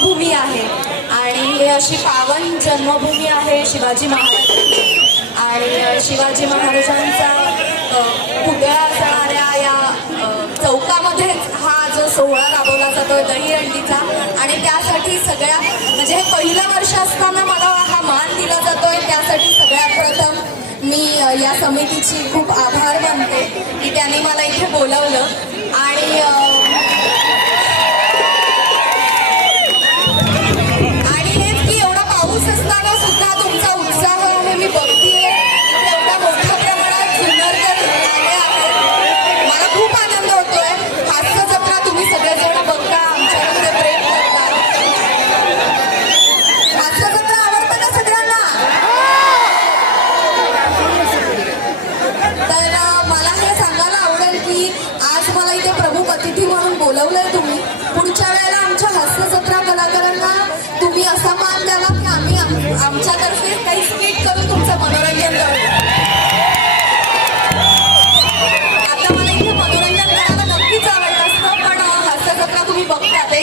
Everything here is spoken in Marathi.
भूमी आहे. आणि अशी पावन जन्मभूमी आहे शिवाजी महाराजांची. आणि शिवाजी महाराजांचा पुतळा असणाऱ्या या चौकामध्येच हा जो सोहळा राबवला जातोय दहीहंडीचा आणि त्यासाठी सगळ्या म्हणजे हे पहिलं वर्ष असताना मला हा मान दिला जातोय. त्यासाठी सगळ्यात प्रथम मी या समितीची खूप आभार मानते. की त्यांनी मला इथे बोलावलं. बोलवलंय तुम्ही. पुढच्या वेळेला आमच्या हास्यजत्रा कलाकारांना तुम्ही असा मान द्यावा की आम्ही आमच्यातर्फे काही स्किट करून तुमचं मनोरंजन करू आता मला इथे मनोरंजन करायला नक्कीच आवडत असतं पण हास्यजत्रा तुम्ही बघता ते